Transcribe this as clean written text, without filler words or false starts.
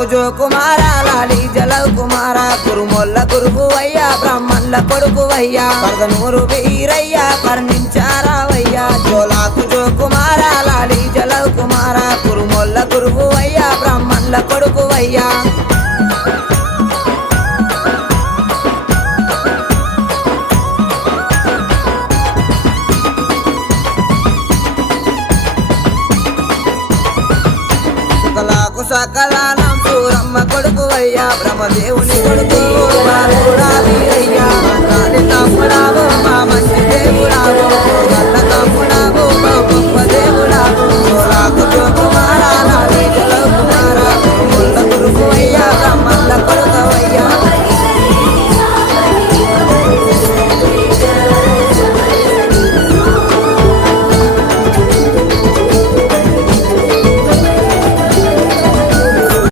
జోలాకు జో కుమార లాలి జలవ్ కుమార కురుమొల్ల గురువువయ్యా బ్రాహ్మణుల కొడుకువయ్యా పరదనూరు వీరయ్యా కర్ణించారావయ్యా జోలాకు జో కుమార లాలి జలవ్ కుమార కురుమొల్ల గురువువయ్యా బ్రాహ్మణుల కొడుకువయ్యా సకలానం సూరమ్మ కొడుకువయ్యా బ్రహ్మదేవుని కొడుకు